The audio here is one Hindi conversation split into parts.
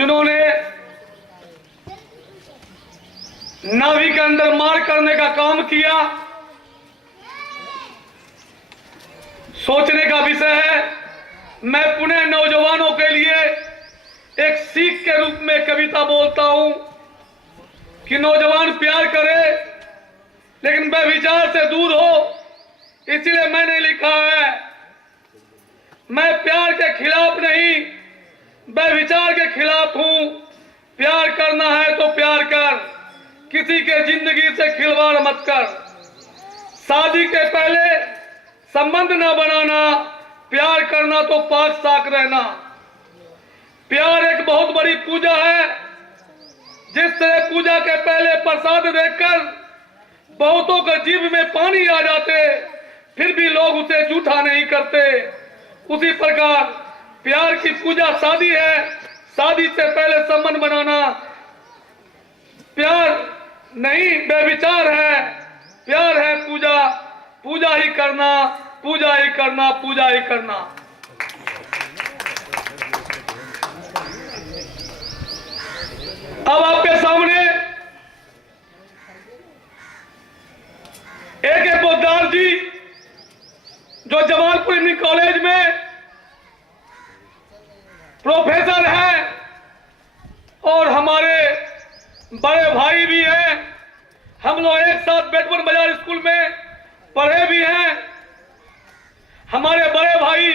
जिन्होंने नाभि के अंदर मार करने का काम किया, सोचने का विषय है। मैं पुनः नौजवानों के लिए एक सीख के रूप में कविता बोलता हूं कि नौजवान प्यार करे लेकिन व्यभिचार से दूर हो। इसलिए मैंने लिखा है, मैं प्यार के खिलाफ नहीं, व्यभिचार के खिलाफ हूं। प्यार करना है तो प्यार कर, किसी के जिंदगी से खिलवाड़ मत कर। शादी के पहले संबंध न बनाना, प्यार करना तो पाक साक रहना। प्यार एक बहुत बड़ी पूजा है। जिस तरह पूजा के पहले प्रसाद देखकर बहुतों के जीभ में पानी आ जाते, फिर भी लोग उसे जूठा नहीं करते, उसी प्रकार प्यार की पूजा शादी है। शादी से पहले संबंध बनाना प्यार नहीं, व्यभिचार है। प्यार है पूजा, पूजा ही करना, पूजा ही करना, पूजा ही करना। अब आपके सामने A.K. पोद्दार जी, जो जमालपुर इंजीनियरिंग कॉलेज में प्रोफेसर हैं और हमारे बड़े भाई भी हैं। हम लोग एक साथ बेटवन बाजार स्कूल में पढ़े भी हैं। हमारे बड़े भाई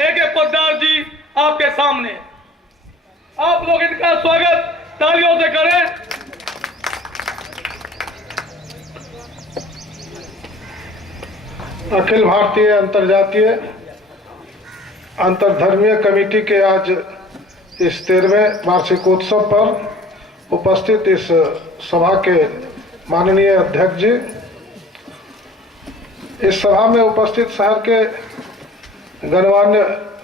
A.K. पोद्दार जी आपके सामने, आप लोग इनका स्वागत तालियों से करें। अखिल भारतीय अंतर्जातीय अंतरधर्मीय कमेटी के आज इस 13वें वार्षिकोत्सव पर उपस्थित इस सभा के माननीय अध्यक्ष जी, इस सभा में उपस्थित शहर के गणमान्य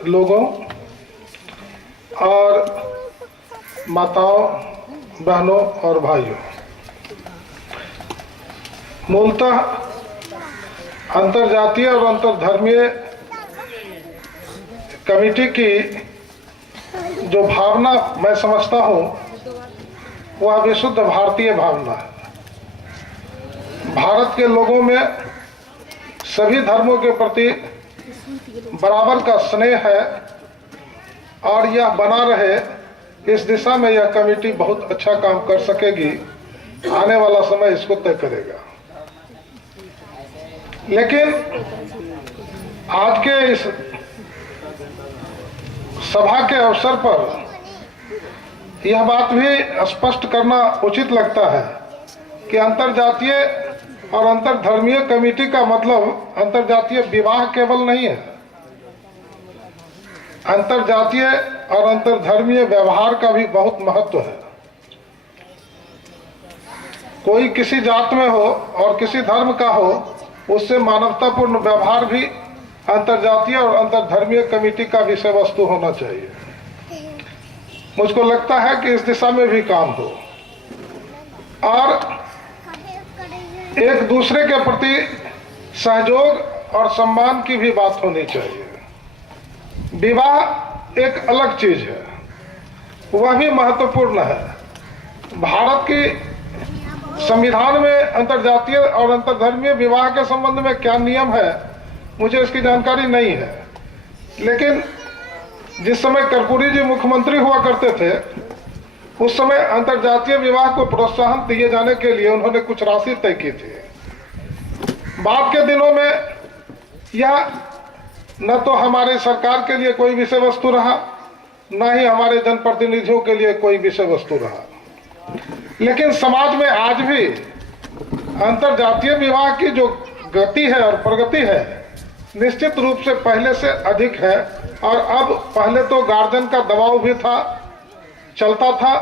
लोगों और माताओं, बहनों और भाइयों, मूलतः अंतर्जातीय और अंतरधर्मीय कमेटी की जो भावना मैं समझता हूँ वह विशुद्ध भारतीय भावना है। भारत के लोगों में सभी धर्मों के प्रति बराबर का स्नेह है और यह बना रहे, इस दिशा में यह कमेटी बहुत अच्छा काम कर सकेगी। आने वाला समय इसको तय करेगा। लेकिन आज के इस सभा के अवसर पर यह बात भी स्पष्ट करना उचित लगता है कि अंतर्जातीय और अंतरधर्मीय कमेटी का मतलब अंतर्जातीय विवाह केवल नहीं है। अंतर्जातीय और अंतरधर्मीय व्यवहार का भी बहुत महत्व है। कोई किसी जात में हो और किसी धर्म का हो, उससे मानवतापूर्ण व्यवहार भी अंतर्जातीय और अंतरधर्मीय कमेटी का विषय वस्तु होना चाहिए। मुझको लगता है कि इस दिशा में भी काम हो और एक दूसरे के प्रति सहयोग और सम्मान की भी बात होनी चाहिए। विवाह एक अलग चीज है, वह भी महत्वपूर्ण है। भारत की संविधान में अंतर्जातीय और अंतरधर्मीय विवाह के संबंध में क्या नियम है, मुझे इसकी जानकारी नहीं है। लेकिन जिस समय कर्पूरी जी मुख्यमंत्री हुआ करते थे, उस समय अंतर्जातीय विवाह को प्रोत्साहन दिए जाने के लिए उन्होंने कुछ राशि तय की थी। बाद के दिनों में यह न तो हमारे सरकार के लिए कोई विषय वस्तु रहा, न ही हमारे जनप्रतिनिधियों के लिए कोई विषय वस्तु रहा। लेकिन समाज में आज भी अंतर्जातीय विवाह की जो गति है और प्रगति है, निश्चित रूप से पहले से अधिक है। और अब पहले तो गार्जियन का दबाव भी था, चलता था,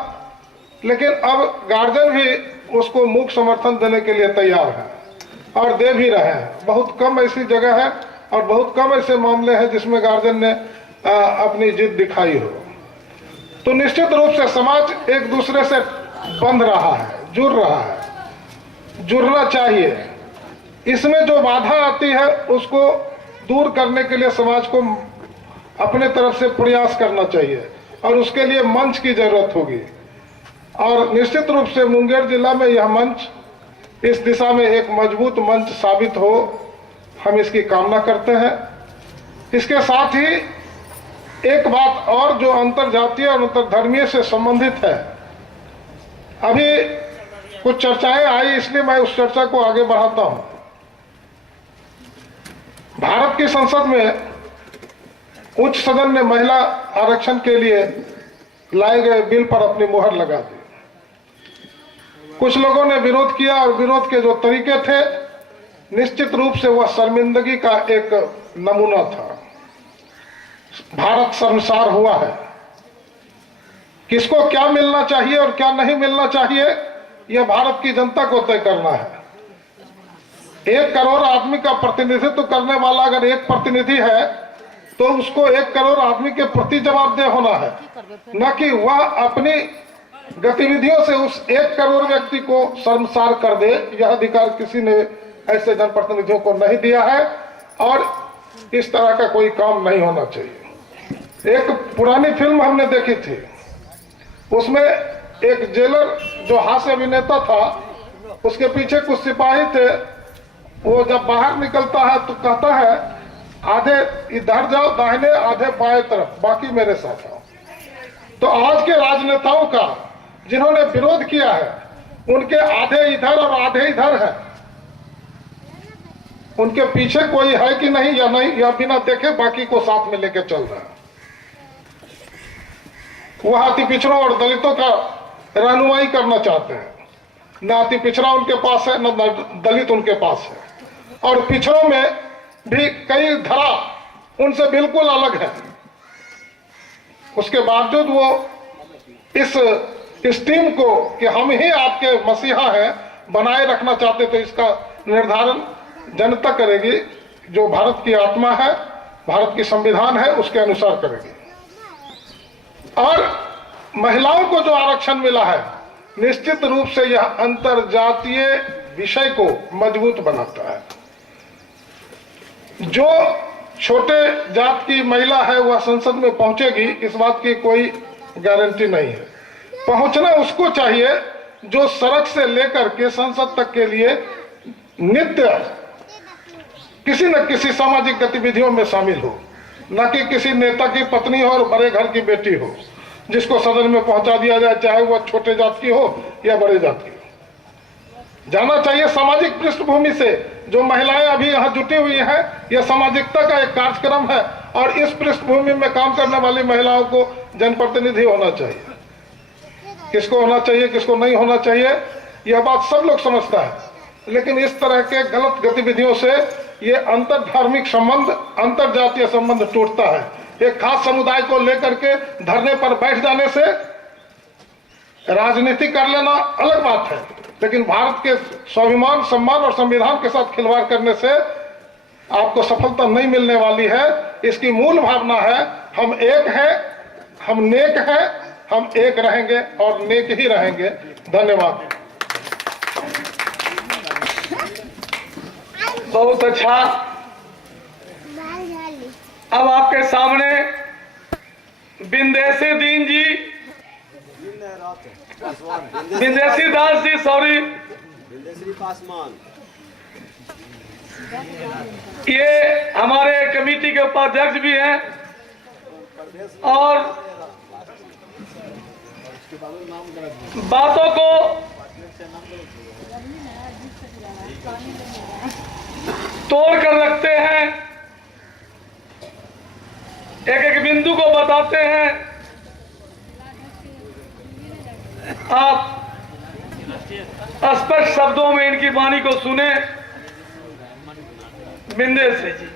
लेकिन अब गार्जियन भी उसको मूक समर्थन देने के लिए तैयार है और दे भी रहे हैं। बहुत कम ऐसी जगह है और बहुत कम ऐसे मामले हैं जिसमें गार्जियन ने अपनी जिद दिखाई हो। तो निश्चित रूप से समाज एक दूसरे से बंध रहा है, जुड़ रहा है, जुड़ना चाहिए। इसमें जो बाधा आती है उसको दूर करने के लिए समाज को अपने तरफ से प्रयास करना चाहिए। और उसके लिए मंच की जरूरत होगी। और निश्चित रूप से मुंगेर जिला में यह मंच इस दिशा में एक मजबूत मंच साबित हो, हम इसकी कामना करते हैं। इसके साथ ही एक बात और जो अंतरजातीय और अंतरधर्मीय से संबंधित है, अभी कुछ चर्चाएं आई, इसलिए मैं उस चर्चा को आगे बढ़ाता हूं। भारत की संसद में उच्च सदन ने महिला आरक्षण के लिए लाए गए बिल पर अपनी मुहर लगा दी। कुछ लोगों ने विरोध किया और विरोध के जो तरीके थे, निश्चित रूप से वह शर्मिंदगी का एक नमूना था। भारत शर्मसार हुआ है। किसको क्या मिलना चाहिए और क्या नहीं मिलना चाहिए, यह भारत की जनता को तय करना है। 1 करोड़ आदमी का प्रतिनिधित्व करने वाला अगर एक प्रतिनिधि है तो उसको 1 करोड़ आदमी के प्रति जवाबदेह होना है, न कि वह अपनी गतिविधियों से उस 1 करोड़ व्यक्ति को शर्मसार कर दे। यह अधिकार किसी ने ऐसे जनप्रतिनिधियों को नहीं दिया है और इस तरह का कोई काम नहीं होना चाहिए। एक पुरानी फिल्म हमने देखी थी, उसमें एक जेलर जो हास्य अभिनेता था, उसके पीछे कुछ सिपाही थे। वो जब बाहर निकलता है तो कहता है, आधे इधर जाओ दाहिने, आधे बाएं तरफ, बाकी मेरे साथ आओ। तो आज के राजनेताओं का जिन्होंने विरोध किया है, उनके आधे इधर और आधे इधर है। उनके पीछे कोई है कि नहीं या नहीं, या बिना देखे बाकी को साथ में लेके चल रहा है। वह अति पिछड़ों और दलितों का रहनुमाई करना चाहते हैं। न अति पिछड़ा उनके पास है, न दलित उनके पास है, और पिछड़ों में भी कई धरा उनसे बिल्कुल अलग है। उसके बावजूद वो इस टीम को कि हम ही आपके मसीहा हैं बनाए रखना चाहते, तो इसका निर्धारण जनता करेगी। जो भारत की आत्मा है, भारत की संविधान है, उसके अनुसार करेगी। और महिलाओं को जो आरक्षण मिला है, निश्चित रूप से यह अंतरजातीय विषय को मजबूत बनाता है। जो छोटे जात की महिला है वह संसद में पहुंचेगी, इस बात की कोई गारंटी नहीं है। पहुंचना उसको चाहिए जो सड़क से लेकर के संसद तक के लिए नित्य किसी न किसी सामाजिक गतिविधियों में शामिल हो, न कि किसी नेता की पत्नी हो और बड़े घर की बेटी हो जिसको सदन में पहुंचा दिया जाए, चाहे वह छोटे जात की हो या बड़े जात की हो। जाना चाहिए सामाजिक पृष्ठभूमि से। जो महिलाएं अभी यहाँ जुटी हुई हैं, यह सामाजिकता का एक कार्यक्रम है और इस पृष्ठभूमि में काम करने वाली महिलाओं को जनप्रतिनिधि होना चाहिए। किसको होना चाहिए, किसको नहीं होना चाहिए, यह बात सब लोग समझता है। लेकिन इस तरह के गलत गतिविधियों से ये अंतरधार्मिक संबंध, अंतरजातीय संबंध टूटता है। एक खास समुदाय को लेकर के धरने पर बैठ जाने से राजनीति कर लेना अलग बात है, लेकिन भारत के स्वाभिमान, सम्मान और संविधान के साथ खिलवाड़ करने से आपको सफलता नहीं मिलने वाली है। इसकी मूल भावना है, हम एक हैं, हम नेक हैं, हम एक रहेंगे और नेक ही रहेंगे। धन्यवाद। बहुत अच्छा। अब आपके सामने बिंदेसी दीन जी, बिंदेसी दास जी, सॉरी, ये हमारे कमेटी के उपाध्यक्ष भी हैं और बातों को तोड़ कर रखते हैं, एक एक बिंदु को बताते हैं। आप स्पष्ट शब्दों में इनकी वाणी को सुने। बिंदेसी जी।